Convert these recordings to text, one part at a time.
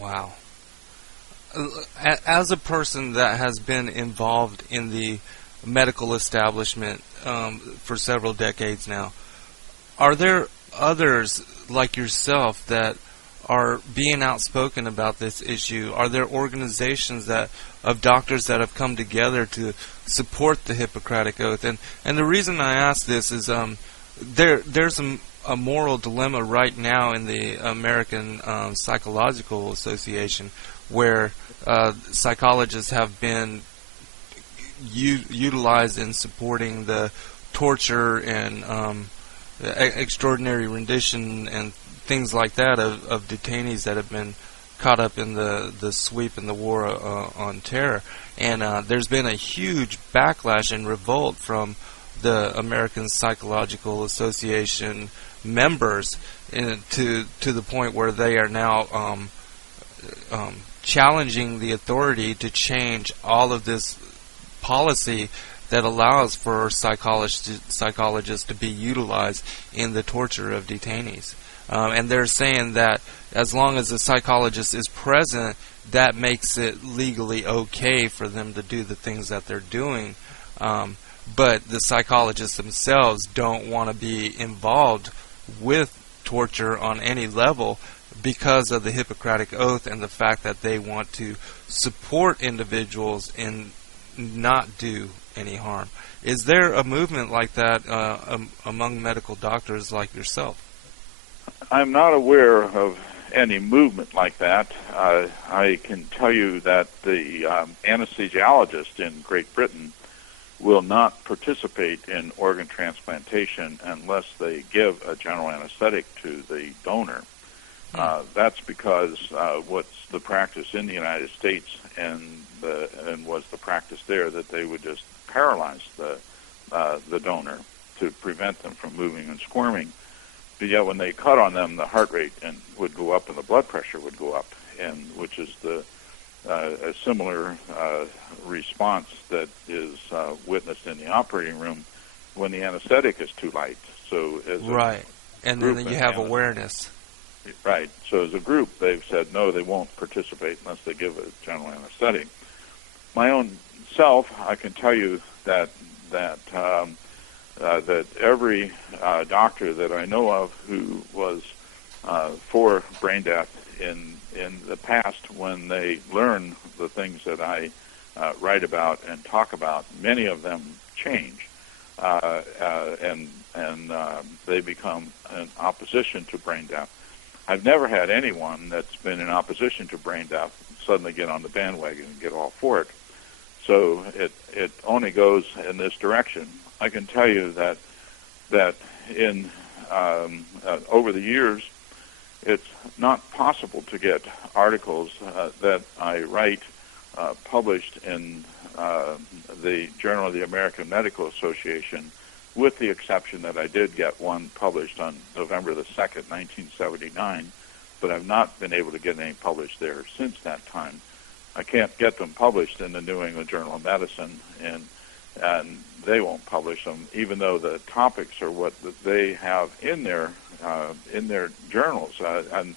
Wow. As a person that has been involved in the medical establishment for several decades now, are there others like yourself that are being outspoken about this issue? Are there organizations that of doctors that have come together to support the Hippocratic Oath? And the reason I ask this is there's a moral dilemma right now in the American Psychological Association where psychologists have been utilized in supporting the torture and extraordinary rendition and things like that of detainees that have been caught up in the sweep and the war on terror. And there's been a huge backlash and revolt from the American Psychological Association members to the point where they are now challenging the authority to change all of this policy that allows for psychologists to be utilized in the torture of detainees. And they're saying that as long as the psychologist is present, that makes it legally okay for them to do the things that they're doing. But the psychologists themselves don't want to be involved with torture on any level because of the Hippocratic Oath and the fact that they want to support individuals and not do any harm. Is there a movement like that among medical doctors like yourself? I'm not aware of any movement like that. I can tell you that the anesthesiologist in Great Britain will not participate in organ transplantation unless they give a general anesthetic to the donor. That's because what's the practice in the United States and was the practice there that they would just paralyze the donor to prevent them from moving and squirming. But yet when they cut on them, the heart rate would go up and the blood pressure would go up, and which is a similar response that is witnessed in the operating room when the anesthetic is too light. So as right, and then you have awareness. Right. So as a group, they've said no, they won't participate unless they give a general anesthetic. My own self, I can tell you that every doctor that I know of who was for brain death in the past, when they learn the things that I write about and talk about, many of them change, and they become in opposition to brain death. I've never had anyone that's been in opposition to brain death suddenly get on the bandwagon and get all for it. So it only goes in this direction. I can tell you that in over the years, it's not possible to get articles that I write published in the Journal of the American Medical Association, with the exception that I did get one published on November the 2nd, 1979, but I've not been able to get any published there since that time. I can't get them published in the New England Journal of Medicine, and they won't publish them, even though the topics are what they have in their journals. And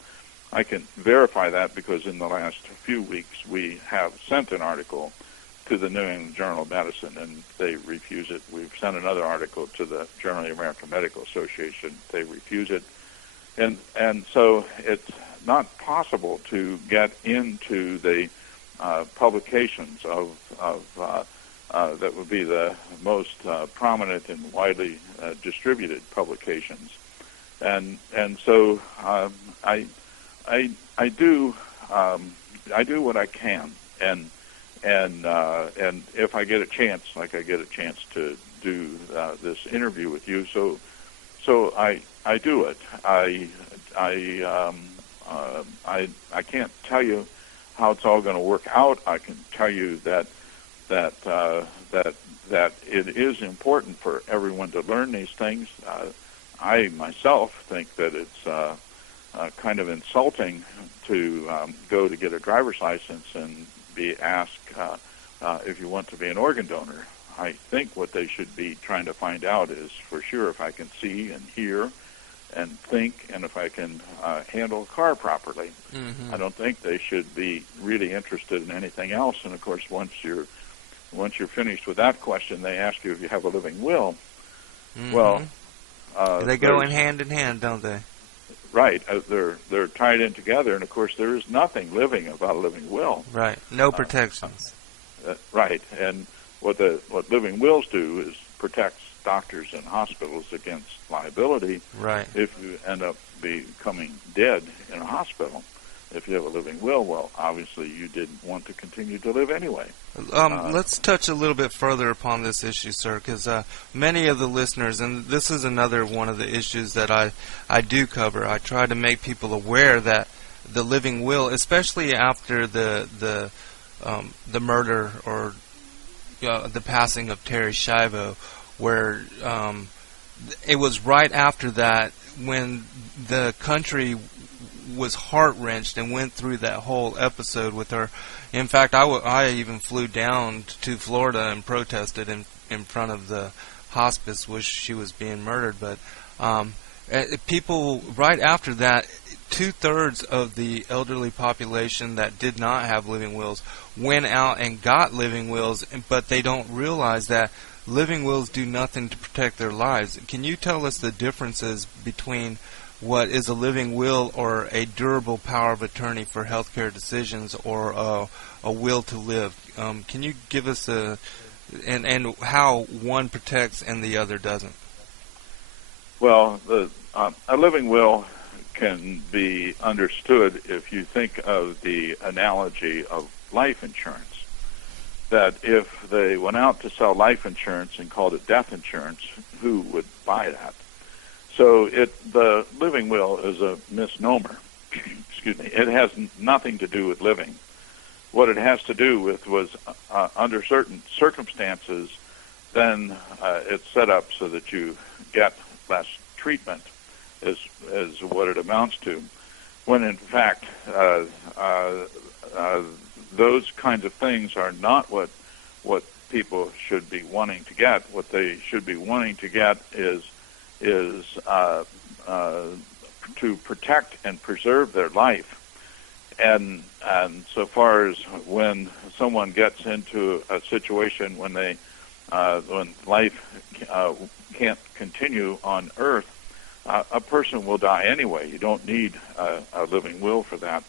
I can verify that because in the last few weeks we have sent an article to the New England Journal of Medicine, and they refuse it. We've sent another article to the Journal of the American Medical Association. They refuse it. And so it's not possible to get into the publications of that would be the most prominent and widely distributed publications. And so I do what I can, and if I get a chance, like I get a chance to do this interview with you, so I do it. I can't tell you how it's all going to work out. I can tell you that it is important for everyone to learn these things. I myself think that it's kind of insulting to go to get a driver's license and be asked if you want to be an organ donor. I think what they should be trying to find out is for sure if I can see and hear, and think, and if I can handle a car properly. Mm-hmm. I don't think they should be really interested in anything else. And of course, once you're finished with that question, they ask you if you have a living will. Mm-hmm. Well, they go in hand, don't they? Right. They're tied in together, and of course, there is nothing living about a living will. Right. No protections. Right. And what living wills do is protects doctors and hospitals against liability. Right. If you end up becoming dead in a hospital. If you have a living will, well, obviously you didn't want to continue to live anyway. Let's touch a little bit further upon this issue, sir, because many of the listeners, and this is another one of the issues that I do cover, I try to make people aware that the living will, especially after the murder or the passing of Terry Schiavo, where it was right after that when the country was heart-wrenched and went through that whole episode with her. In fact, I even flew down to Florida and protested in front of the hospice where she was being murdered. But people, right after that, 2/3 of the elderly population that did not have living wills went out and got living wills, but they don't realize that living wills do nothing to protect their lives. Can you tell us the differences between what is a living will or a durable power of attorney for healthcare decisions or a will to live? Can you give us and how one protects and the other doesn't? Well, a living will can be understood if you think of the analogy of life insurance. That if they went out to sell life insurance and called it death insurance, who would buy that? So the living will is a misnomer. Excuse me. It has nothing to do with living. What it has to do with was under certain circumstances, then it's set up so that you get less treatment, is what it amounts to. When in fact those kinds of things are not what people should be wanting to get. What they should be wanting to get is to protect and preserve their life. And so far as when someone gets into a situation when life can't continue on Earth, a person will die anyway. You don't need a living will for that.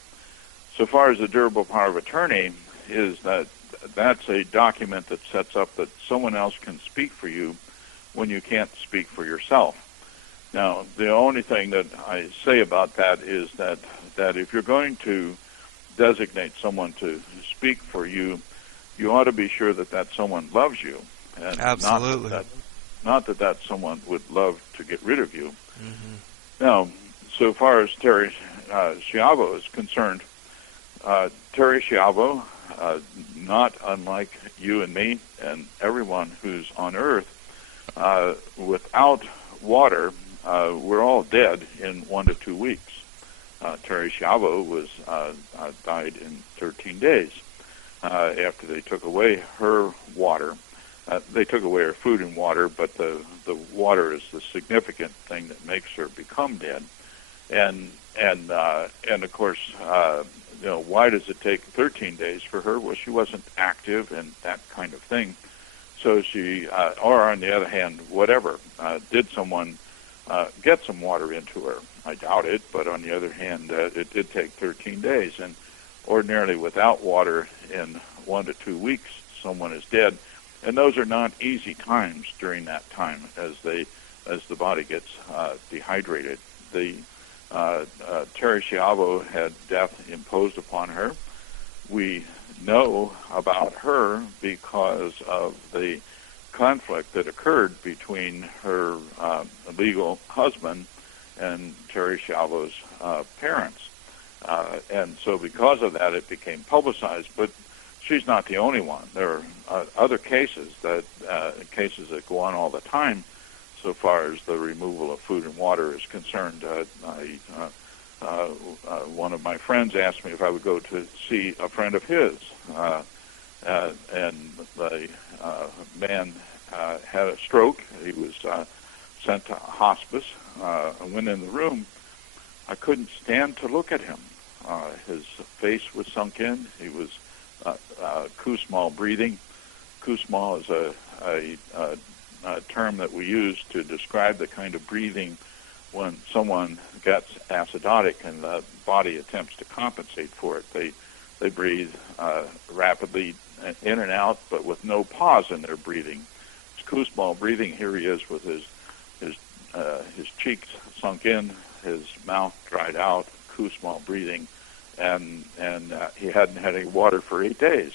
So far as the durable power of attorney is that's a document that sets up that someone else can speak for you when you can't speak for yourself. Now, the only thing that I say about that is that if you're going to designate someone to speak for you, you ought to be sure that someone loves you. And absolutely. Not that someone would love to get rid of you. Mm-hmm. Now, so far as Terry Schiavo is concerned, Terry Schiavo, not unlike you and me and everyone who's on Earth, without water, we're all dead in 1 to 2 weeks. Terry Schiavo was died in 13 days after they took away her water. They took away her food and water, but the water is the significant thing that makes her become dead. And of course, why does it take 13 days for her? Well, she wasn't active and that kind of thing. So she, or on the other hand, whatever, did someone get some water into her? I doubt it, but on the other hand, it did take 13 days. And ordinarily without water in 1 to 2 weeks, someone is dead. And those are not easy times during that time as the body gets dehydrated. Terry Schiavo had death imposed upon her. We know about her because of the conflict that occurred between her legal husband and Terry Schiavo's parents. And so because of that, it became publicized. But she's not the only one. There are other cases that go on all the time so far as the removal of food and water is concerned. One of my friends asked me if I would go to see a friend of his, and the man had a stroke. He was sent to hospice. I went in the room. I couldn't stand to look at him. His face was sunk in. He was Kussmaul breathing. Kussmaul is a term that we use to describe the kind of breathing when someone gets acidotic and the body attempts to compensate for it. They breathe rapidly in and out, but with no pause in their breathing. It's Kussmaul breathing. Here he is with his cheeks sunk in, his mouth dried out, Kussmaul breathing, and he hadn't had any water for 8 days.